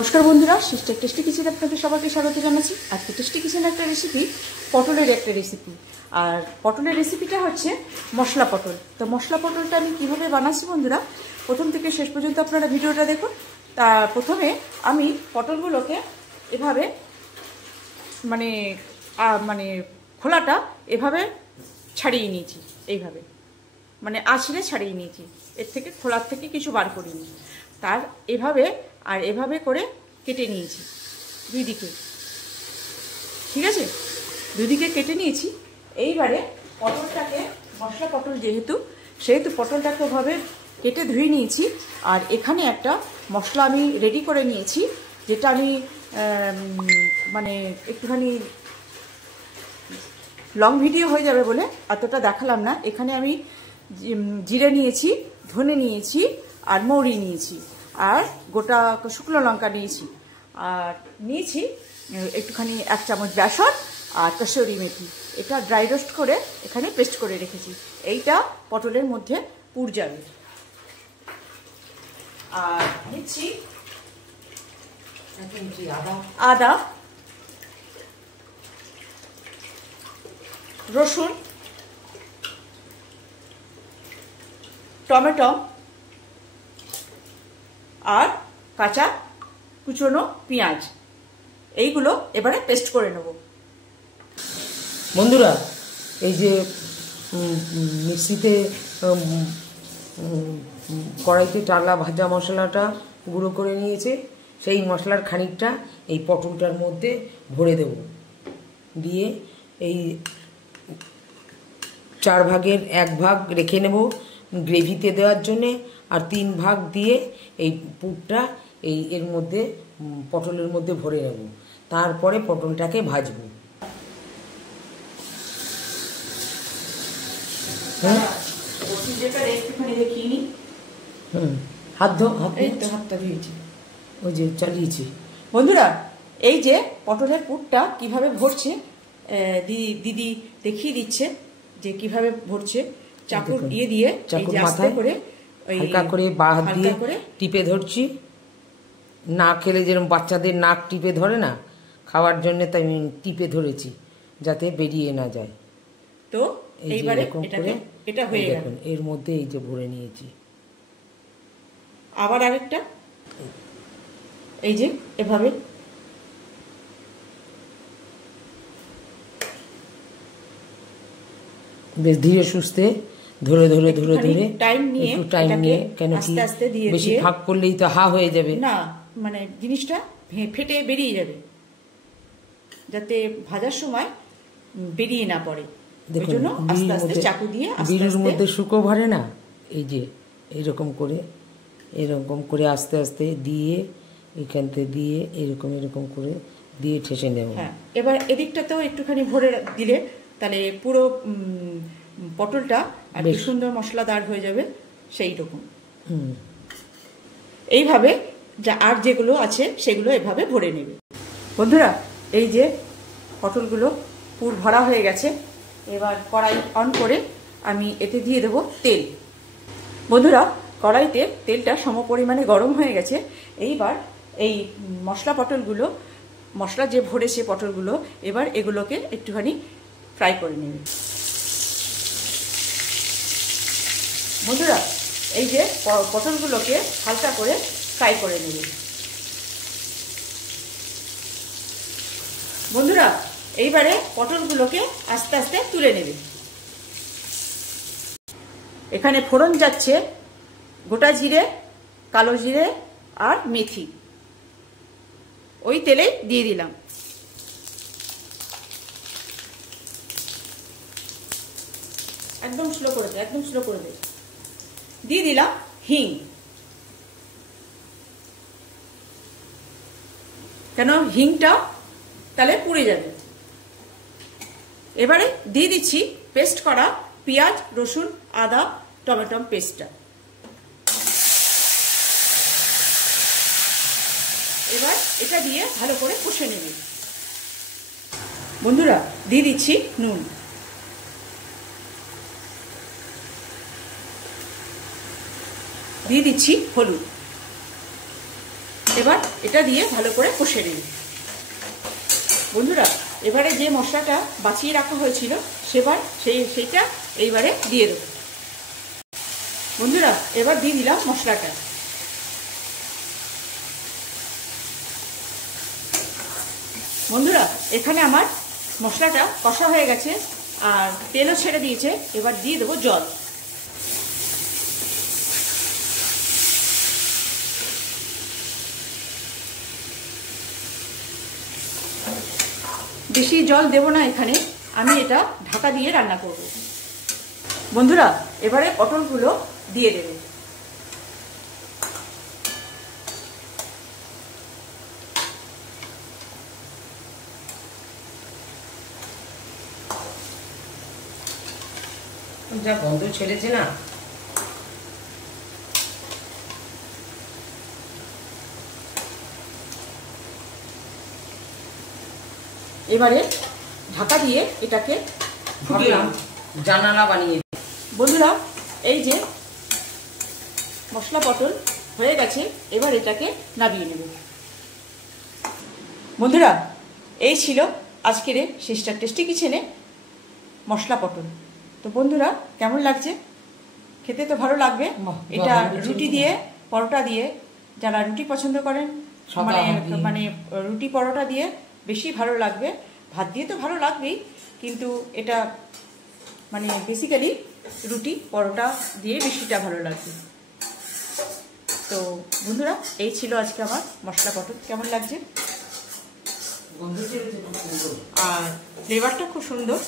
নমস্কার বন্ধুরা, sister tasty কিচেনে আপনাদের সবাইকে স্বাগত জানাচ্ছি। আজকে টেস্টি কিচেনের একটা রেসিপি, পটলের একটা রেসিপি। আর পটলের রেসিপিটা হচ্ছে মশলা পটল। তো মশলা পটলটা আমি কীভাবে বানাচ্ছি বন্ধুরা, প্রথম থেকে শেষ পর্যন্ত আপনারা ভিডিওটা দেখুন। তা প্রথমে আমি পটলগুলোকে এভাবে মানে খোলাটা এভাবে ছাড়িয়ে নিয়েছি, এইভাবে মানে আঁচড়ে ছাড়িয়ে নিয়েছি। এর থেকে খোলার থেকে কিছু বার করিনি। তার এভাবে আর এভাবে করে কেটে নিয়েছি দুই দিকে, ঠিক আছে? দুই দিকে কেটে নিয়েছি। এইবারে পটলটাকে, মশলা পটল সেহেতু পটলটাকে ওভাবে কেটে ধুয়ে নিয়েছি। আর এখানে একটা মশলা আমি রেডি করে নিয়েছি, যেটা আমি মানে একটুখানি লং ভিডিও হয়ে যাবে বলে এতটা দেখালাম না। এখানে আমি জিরে নিয়েছি, ধনে নিয়েছি, আর মৌরি নিয়েছি, আর গোটা শুকনো লঙ্কা নিয়েছি, আর নিয়েছি একটুখানি 1 চামচ বেসন আর কসুরি মেথি। এটা ড্রাই রোস্ট করে এখানে পেস্ট করে রেখেছি। এইটা পটলের মধ্যে পুর যাবে। আর নিচ্ছি আদা, রসুন, টমেটো আর কাঁচা কুচনো পেঁয়াজ। এইগুলো এবারে পেস্ট করে নেব। বন্ধুরা, এই যে মিক্সিতে কড়াইতে টালা ভাজা মশলাটা গুঁড়ো করে নিয়েছে, সেই মশলার খানিকটা এই পটলটার মধ্যে ভরে দেব। দিয়ে এই 4 ভাগের 1 ভাগ রেখে নেব গ্রেভিতে দেওয়ার জন্যে, আর 3 ভাগ দিয়ে এই পুরটা এর মধ্যে পটলের মধ্যে ভরে নেব। তারপরে পটলটাকে ভাজবো। হাতটা ধুয়েছি, ওই যে চালিয়েছি। বন্ধুরা, এই যে পটলের পুরটা কিভাবে ভরছে দিদি দেখিয়ে দিচ্ছে যে কিভাবে ভরছে। চাকুর দিয়ে মাথায় করে হালকা করে বাঁ দিয়ে টিপে ধরছি। না খেলে যেরকম বাচ্চাদের নাক টিপে ধরে না, খাওয়ার জন্য তাই আমি টিপে ধরেছি যাতে বেরিয়ে না যায়। তো এইবারে এটা হয়ে গেল। এর মধ্যে এই যে ভরে নিয়েছি। আবার আরেকটা এই যে এভাবে বেশ ধীরে সুস্থে ধরে টাইম নিয়ে কেন কি বেশি ফাঁক করলেই তো হা হয়ে যাবে না, মানে জিনিসটা ফেটে বেরিয়ে যাবে, যাতে ভাজার সময় বেরিয়ে না পড়ে। দেখুন, আস্তে আস্তে চাকু দিয়ে বিড়ির মধ্যে শুকো ভরে না, এই যে এরকম করে আস্তে আস্তে দিয়ে এখান থেকে দিয়ে এরকম করে দিয়ে ঠেসে নেব। হ্যাঁ, এবার এদিকটাতেও একটুখানি ভরে দিলে তাহলে পুরো পটলটা আর কি সুন্দর মশলাদার হয়ে যাবে। সেই রকম এইভাবে আর যেগুলো আছে সেগুলো এভাবে ভরে নেবে। বন্ধুরা, এই যে পটলগুলো পুর ভরা হয়ে গেছে। এবার কড়াই অন করে আমি এতে দিয়ে দেবো তেল। বন্ধুরা, কড়াইতে তেলটা সমপরিমাণে গরম হয়ে গেছে। এইবার এই মশলা যে ভরেছে পটলগুলো, এবার এগুলোকে একটুখানি ফ্রাই করে নেবে। বন্ধুরা, এই যে পটলগুলোকে হালকা করে ফ্রাই করে নেবে। বন্ধুরা, এইবারে পটলগুলোকে আস্তে আস্তে তুলে নেবে। এখানে ফোড়ন যাচ্ছে গোটা জিরে, কালো জিরে আর মেথি। ওই তেলেই দিয়ে দিলাম। একদম স্লো করে দে। দিয়ে দিলাম হিং, কেন হিংটা তাহলে পুড়ে যাবে। এবারে দিয়ে দিচ্ছি পেস্ট করা পেঁয়াজ, রসুন, আদা, টমেটো পেস্টটা। এবার এটা দিয়ে ভালো করে কষে নেবে। বন্ধুরা, দিয়ে দিচ্ছি নুন, দিয়ে দিচ্ছি হলুদ। এবার এটা দিয়ে ভালো করে কষে নিই। বন্ধুরা এবারে যে মশলাটা বাঁচিয়ে রাখা হয়েছিল সেইটা এইবারে দিয়ে দেবো। বন্ধুরা এবার দিয়ে দিলাম মশলাটা। বন্ধুরা এখানে আমার মশলাটা কষা হয়ে গেছে আর তেলও ছেড়ে দিয়েছে। এবার দিয়ে দেবো জল। বেশি জল দেব না এখানে, আমি এটা ঢাকা দিয়ে রান্না করব। বন্ধুরা এবারে পটলগুলো দিয়ে দেব। যা গন্ধ ছেড়েছে না, এবারে ঢাকা দিয়ে এটাকে জানালা বানিয়ে। বন্ধুরা এই যে মশলা পটল হয়ে গেছে, এবার এটাকে নামিয়ে নেব। বন্ধুরা এই ছিল আজকের সিস্টার টেস্টি কিচেনে মশলা পটল। তো বন্ধুরা কেমন লাগছে? খেতে তো ভালো লাগবে। এটা রুটি দিয়ে, পরোটা দিয়ে, যারা রুটি পছন্দ করেন মানে রুটি পরোটা দিয়ে বেশি ভালো লাগবে। ভাত দিয়ে তো ভালো লাগবেই, কিন্তু এটা মানে বেসিক্যালি রুটি পরোটা দিয়ে বেশিটা ভালো লাগবে। তো বন্ধুরা এই ছিল আজকে আমার মশলা পটল। কেমন লাগছে? আর ফ্লেভারটা খুব সুন্দর।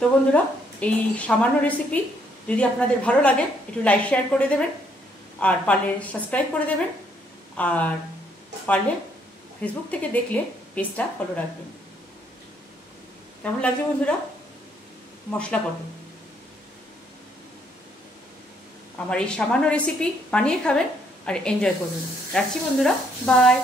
তো বন্ধুরা এই সামান্য রেসিপি যদি আপনাদের ভালো লাগে একটু লাইক শেয়ার করে দেবেন, আর পারলে সাবস্ক্রাইব করে দেবেন, আর পারলে ফেসবুক থেকে দেখলে পেজটা ফলো রাখবেন। কেমন লাগছে বন্ধুরা মশলা পটল? আমার এই সামান্য রেসিপি বানিয়ে খাবেন আর এনজয় করবেন। রাখছি বন্ধুরা, বাই।